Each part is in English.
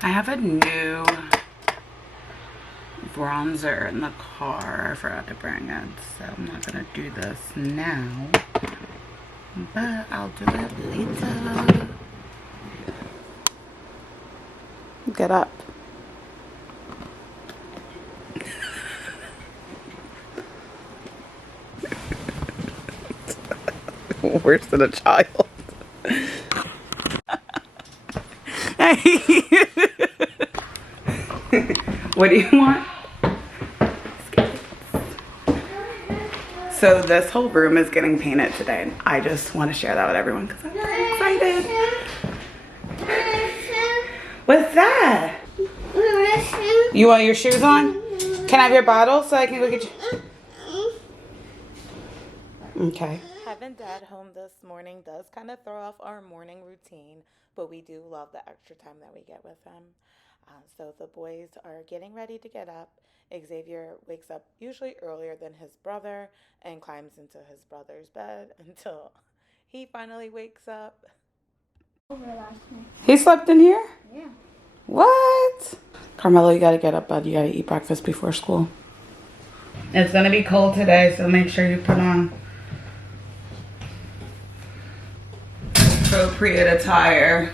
I have a new bronzer in the car. I forgot to bring it, so I'm not gonna do this now, but I'll do it later. Get up. Worse than a child. What do you want? So this whole room is getting painted today, and I just want to share that with everyone because I'm very excited. What's that? You want your shoes on? Can I have your bottle so I can go get you? Okay. Having Dad home this morning does kind of throw off our morning routine, but we do love the extra time that we get with him. So the boys are getting ready to get up. Xavier wakes up usually earlier than his brother and climbs into his brother's bed until he finally wakes up. He slept in here? Yeah. What? Carmelo, you gotta get up, bud. You gotta eat breakfast before school. It's gonna be cold today, so make sure you put on appropriate attire.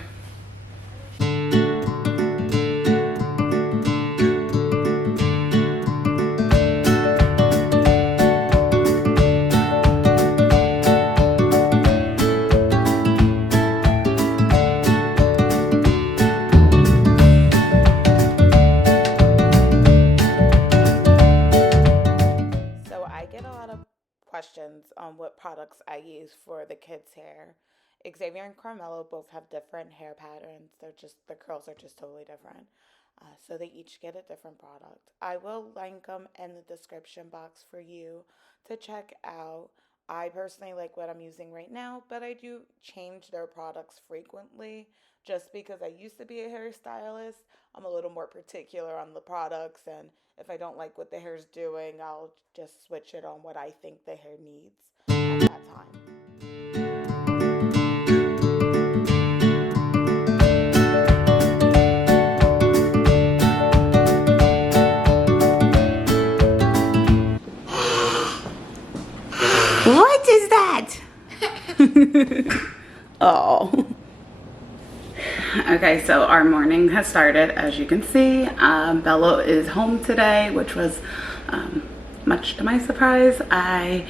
Questions on what products I use for the kids' hair. Xavier and Carmelo both have different hair patterns. The curls are just totally different. So they each get a different product. I will link them in the description box for you to check out. I personally like what I'm using right now, but I do change their products frequently just because I used to be a hairstylist. I'm a little more particular on the products, and if I don't like what the hair's doing, I'll just switch it on what I think the hair needs at that time. What is that? Oh. Okay, so our morning has started, as you can see. Bello is home today, which was much to my surprise. I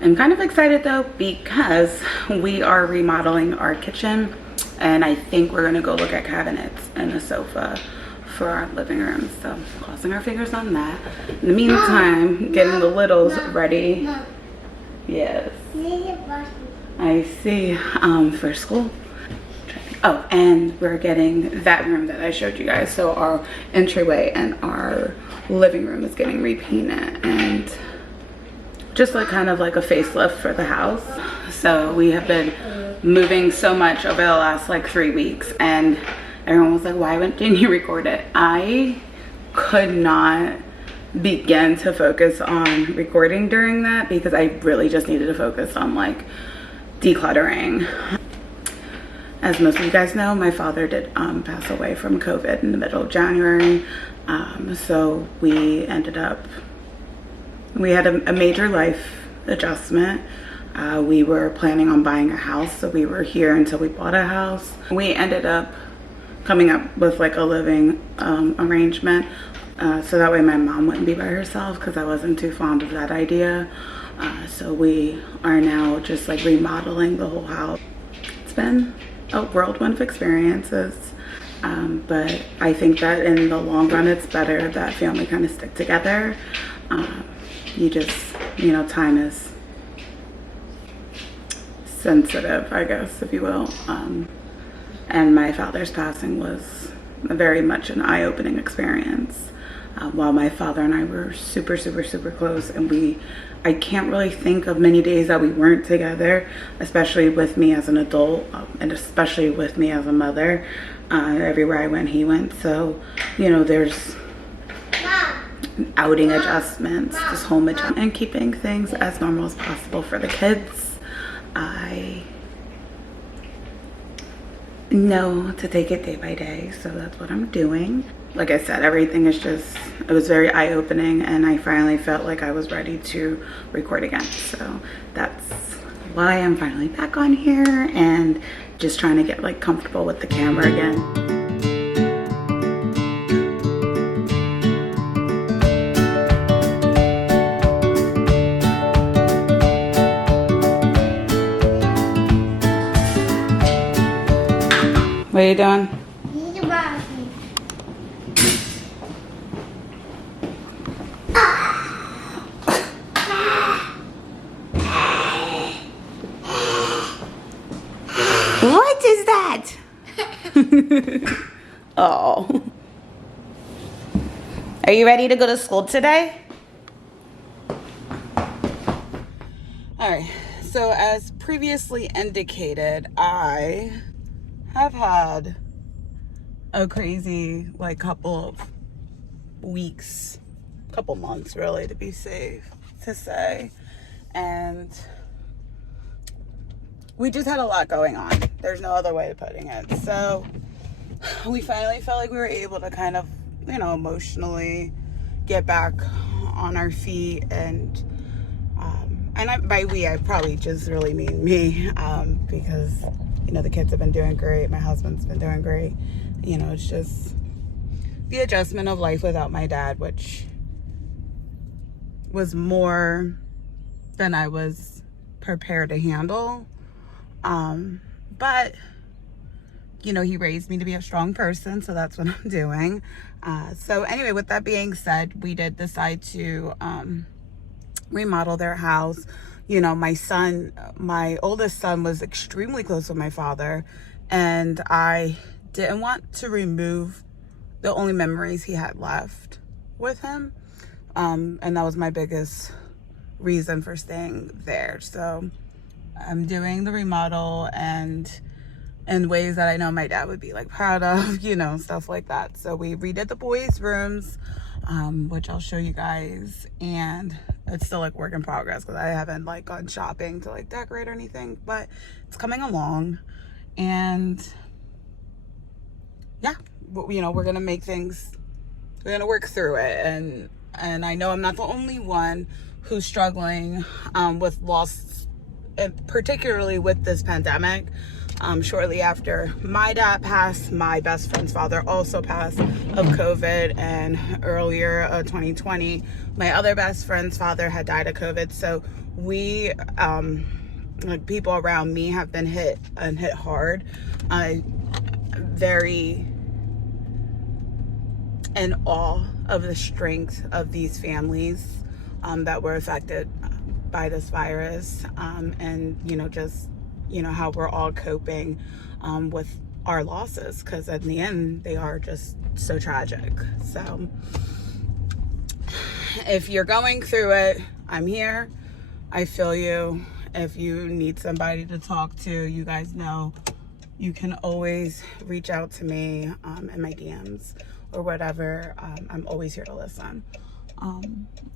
am kind of excited though because we are remodeling our kitchen, and I think we're gonna go look at cabinets and a sofa for our living room. So crossing our fingers on that. In the meantime, getting the littles ready. Yes. I see. For school. Oh, and we're getting that room that I showed you guys. So our entryway and our living room is getting repainted, and just like kind of like a facelift for the house. So we have been moving so much over the last like 3 weeks, and everyone was like, why didn't you record it? I could not begin to focus on recording during that because I really just needed to focus on like decluttering. As most of you guys know, my father did pass away from COVID in the middle of January. So we ended up, we had a major life adjustment. We were planning on buying a house, so we were here until we bought a house. We ended up coming up with like a living arrangement, so that way my mom wouldn't be by herself because I wasn't too fond of that idea. So we are now just like remodeling the whole house. It's been a whirlwind of experiences, but I think that in the long run it's better that family kind of stick together. You just, you know, time is sensitive, I guess, if you will, and my father's passing was very much an eye-opening experience. While my father and I were super close, and I can't really think of many days that we weren't together, especially with me as an adult, and especially with me as a mother. Everywhere I went, he went. So, you know, there's outing adjustments, just home adjustments, and keeping things as normal as possible for the kids. know to take it day by day, so that's what I'm doing. Like I said, everything is just, it was very eye-opening, and I finally felt like I was ready to record again. So that's why I'm finally back on here and just trying to get like comfortable with the camera again. What are you doing? What is that? Oh. Are you ready to go to school today? All right. So as previously indicated, I have had a crazy like couple of weeks, couple months really, to be safe to say, and we just had a lot going on. There's no other way of putting it. So we finally felt like we were able to kind of, you know, emotionally get back on our feet, and by we, I probably just really mean me, because, you know, the kids have been doing great. My husband's been doing great. You know, it's just the adjustment of life without my dad, which was more than I was prepared to handle. But, you know, he raised me to be a strong person, so that's what I'm doing. So anyway, with that being said, we did decide to remodel their house. You know, my oldest son was extremely close with my father, and I didn't want to remove the only memories he had left with him. And that was my biggest reason for staying there. So I'm doing the remodel and in ways that I know my dad would be like proud of, you know, stuff like that. So we redid the boys' rooms, which I'll show you guys, and it's still like work in progress because I haven't like gone shopping to like decorate or anything, but it's coming along. And yeah, you know, we're gonna make things, we're gonna work through it, and I know I'm not the only one who's struggling with loss, particularly with this pandemic. Shortly after my dad passed, my best friend's father also passed of COVID, and earlier 2020, my other best friend's father had died of COVID. So we, like, people around me have been hit hard. Very in awe of the strength of these families that were affected by this virus, and, you know, just, you know, how we're all coping with our losses, because in the end they are just so tragic. So if you're going through it, I'm here. I feel you. If you need somebody to talk to, you guys know you can always reach out to me in my DMs or whatever. I'm always here to listen.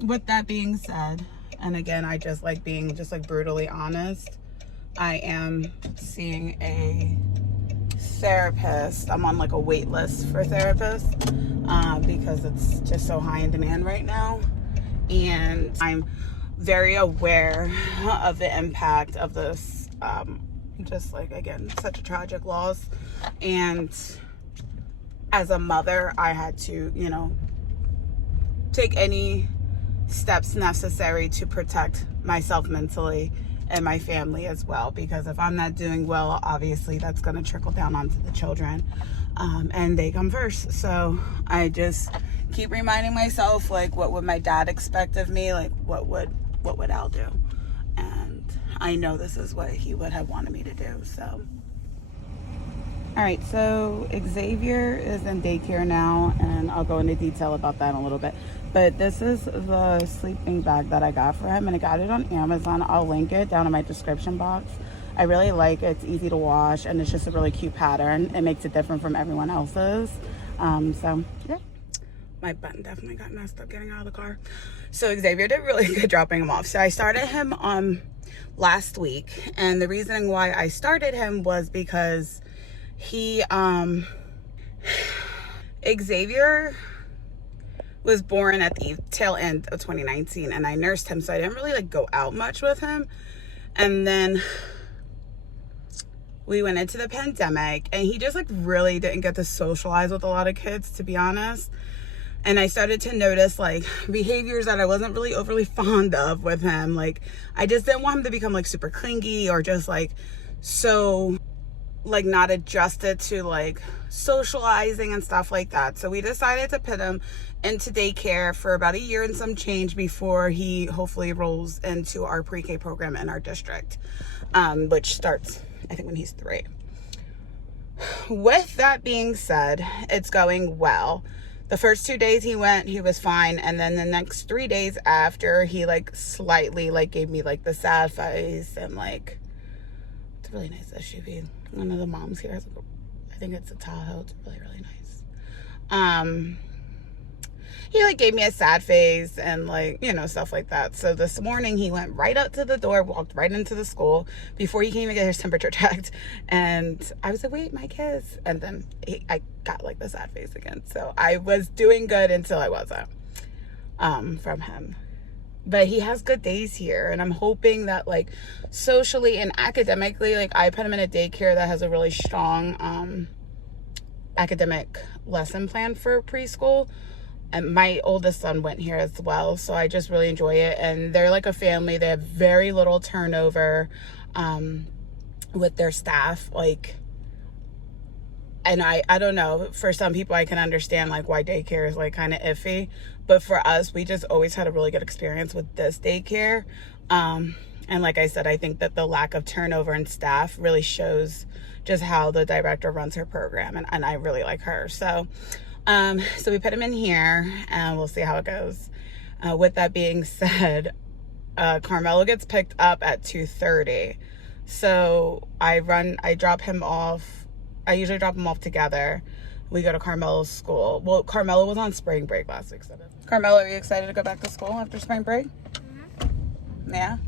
With that being said, and again, I just like being just like brutally honest, I am seeing a therapist. I'm on like a wait list for therapists because it's just so high in demand right now. And I'm very aware of the impact of this, just like, again, such a tragic loss. And as a mother, I had to, you know, take any steps necessary to protect myself mentally and my family as well, because if I'm not doing well, obviously that's going to trickle down onto the children, and they come first. So I just keep reminding myself, like, what would my dad expect of me? Like, what would Al do? And I know this is what he would have wanted me to do. So all right, so Xavier is in daycare now, and I'll go into detail about that in a little bit. But this is the sleeping bag that I got for him, and I got it on Amazon. I'll link it down in my description box. I really like it. It's easy to wash, and it's just a really cute pattern. It makes it different from everyone else's. So yeah, my button definitely got messed up getting out of the car. So Xavier did really good dropping him off. So I started him last week, and the reason why I started him was because He, Xavier was born at the tail end of 2019, and I nursed him, so I didn't really like go out much with him. And then we went into the pandemic, and he just like really didn't get to socialize with a lot of kids, to be honest. And I started to notice like behaviors that I wasn't really overly fond of with him. Like, I just didn't want him to become like super clingy or just like so like not adjusted to like socializing and stuff like that. So we decided to put him into daycare for about a year and some change before he hopefully rolls into our pre-K program in our district, which starts, I think, when he's 3. With that being said, it's going well. The first 2 days he went, he was fine. And then the next 3 days after, he like slightly like gave me like the sad face, and like, it's a really nice SUV. One of the moms here has like I think it's a Tahoe. It's really, really nice. He like gave me a sad face and like, you know, stuff like that. So this morning he went right up to the door, walked right into the school before he came even get his temperature checked. And I was like, wait, my kiss. And then I got like the sad face again. So I was doing good until I wasn't, from him. But he has good days here, and I'm hoping that like socially and academically, like I put him in a daycare that has a really strong academic lesson plan for preschool. And my oldest son went here as well, so I just really enjoy it. And they're like a family. They have very little turnover with their staff. Like, and I don't know, for some people I can understand like why daycare is like kind of iffy, but for us, we just always had a really good experience with this daycare. And like I said, I think that the lack of turnover in staff really shows just how the director runs her program, and I really like her. So so we put him in here, and we'll see how it goes. With that being said, Carmelo gets picked up at 2:30. So I drop him off. I usually drop him off together. We go to Carmelo's school. Well, Carmelo was on spring break last week. So Carmelo, are you excited to go back to school after spring break? Mm-hmm. Yeah?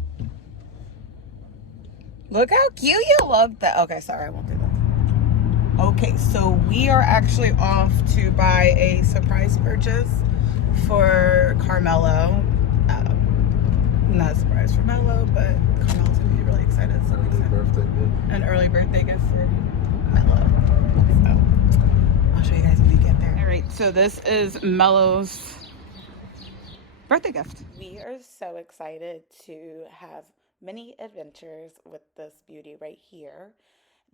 Look how cute you look. Okay, sorry, I won't do that. Okay, so we are actually off to buy a surprise purchase for Carmelo. Not a surprise for Melo, but Carmelo's gonna be really excited. So an early birthday gift for Melo. So I'll show you guys when we get there. All right, so this is Melo's birthday gift. We are so excited to have many adventures with this beauty right here.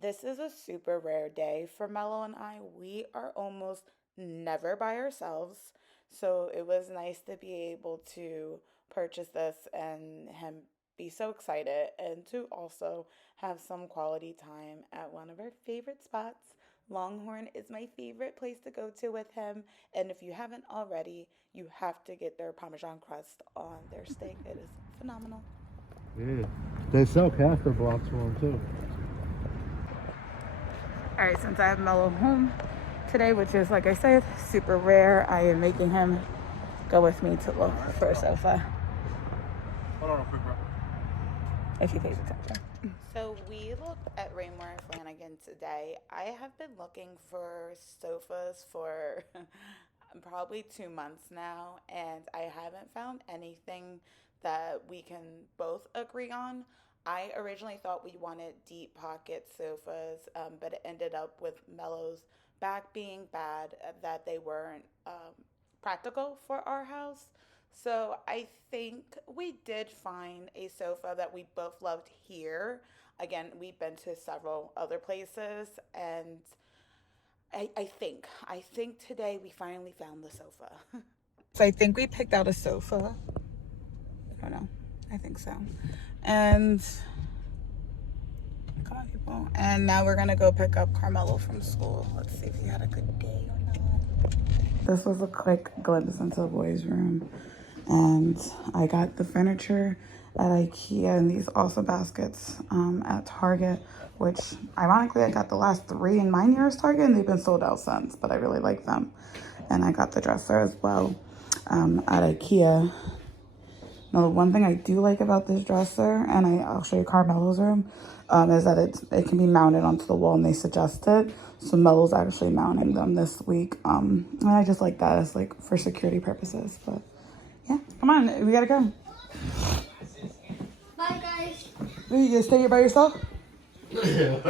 This is a super rare day for Melo and I. We are almost never by ourselves, so it was nice to be able to purchase this and him be so excited, and to also have some quality time at one of our favorite spots. Longhorn is my favorite place to go to with him, and if you haven't already, you have to get their Parmesan crust on their steak. It is phenomenal. Yeah, they sell caster blocks for them too. All right, since I have Melo home today, which is, like I said, super rare, I am making him go with me to look for a sofa. Hold on real quick, bro. If he pays attention. So we looked at Raymore Flanagan today. I have been looking for sofas for probably 2 months now, and I haven't found anything that we can both agree on. I originally thought we wanted deep pocket sofas, but it ended up with Melo's back being bad, that they weren't practical for our house. So I think we did find a sofa that we both loved here. Again, we've been to several other places, and I think today we finally found the sofa. So I think we picked out a sofa. I don't know. I think so. And come on, people. And now we're gonna go pick up Carmelo from school. Let's see if he had a good day or not. This was a quick glimpse into the boys' room. And I got the furniture at IKEA and these awesome baskets at Target, which ironically I got the last 3 in my nearest Target, and they've been sold out since, but I really like them. And I got the dresser as well at IKEA. Now, the one thing I do like about this dresser, and I'll show you Carmelo's room, is that it can be mounted onto the wall, and they suggest it. So Melo's actually mounting them this week. And I just like that as like for security purposes. But yeah, come on, we gotta go. Bye, guys. Are you gonna stay here by yourself? Okay,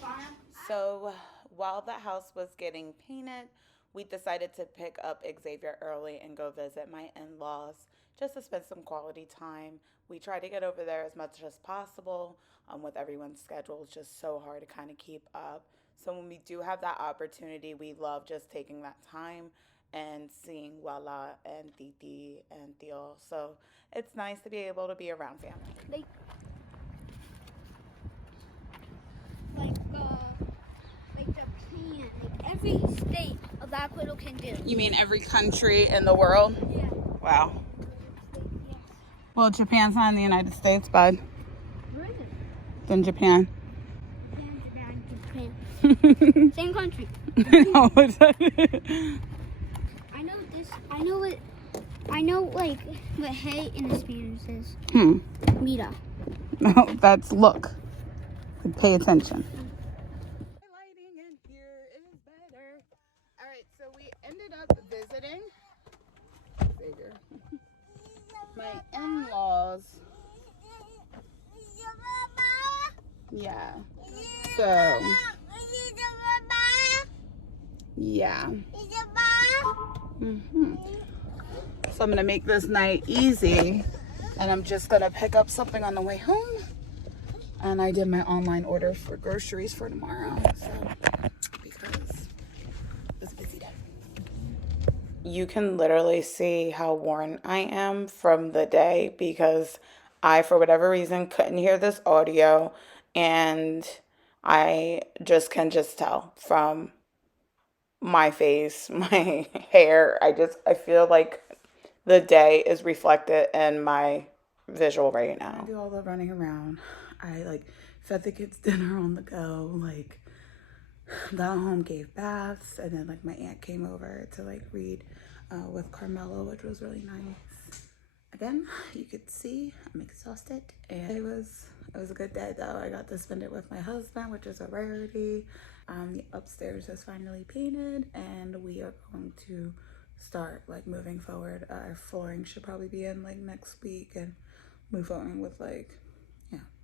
fine. So while the house was getting painted, we decided to pick up Xavier early and go visit my in-laws just to spend some quality time. We try to get over there as much as possible. With everyone's schedule, it's just so hard to kind of keep up. So when we do have that opportunity, we love just taking that time and seeing Hoola and Ditl and Ditl. So it's nice to be able to be around family. Like Japan, like every state of that Ecuador can do. You mean every country in the world? Yeah. Wow. Yes. Well, Japan's not in the United States, bud. Where is it? Then Japan. Japan. Same country. No, it's I know this. I know like what hey in Spanish is. Mira. No, that's look. Pay attention. Lighting in here is better. All right, so we ended up visiting Xavier. My in-laws. Yeah. So. Yeah. So I'm gonna make this night easy, and I'm just gonna pick up something on the way home. And I did my online order for groceries for tomorrow, so because it's a busy day. You can literally see how worn I am from the day because I, for whatever reason, couldn't hear this audio, and I just can tell from my face, my hair. I feel like the day is reflected in my visual right now. I do all the running around. I like fed the kids dinner on the go, like got home, gave baths, and then like my aunt came over to like read with Carmelo, which was really nice. Again, you could see I'm exhausted, and it was a good day though. I got to spend it with my husband, which is a rarity. The upstairs is finally painted, and we are going to start like moving forward. Our flooring should probably be in like next week, and move on with like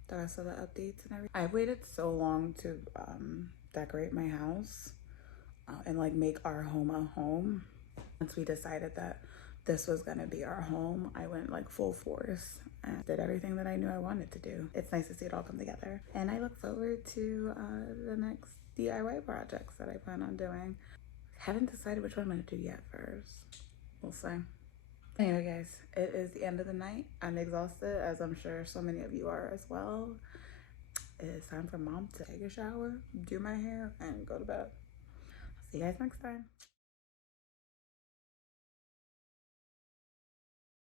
the rest of the updates and everything. I've waited so long to decorate my house and like make our home a home. Once we decided that this was gonna be our home, I went like full force and did everything that I knew I wanted to do. It's nice to see it all come together, and I look forward to the next DIY projects that I plan on doing. Haven't decided which one I'm gonna do yet first. We'll see. Anyway, guys, it is the end of the night. I'm exhausted, as I'm sure so many of you are as well. It is time for mom to take a shower, do my hair, and go to bed. I'll see you guys next time.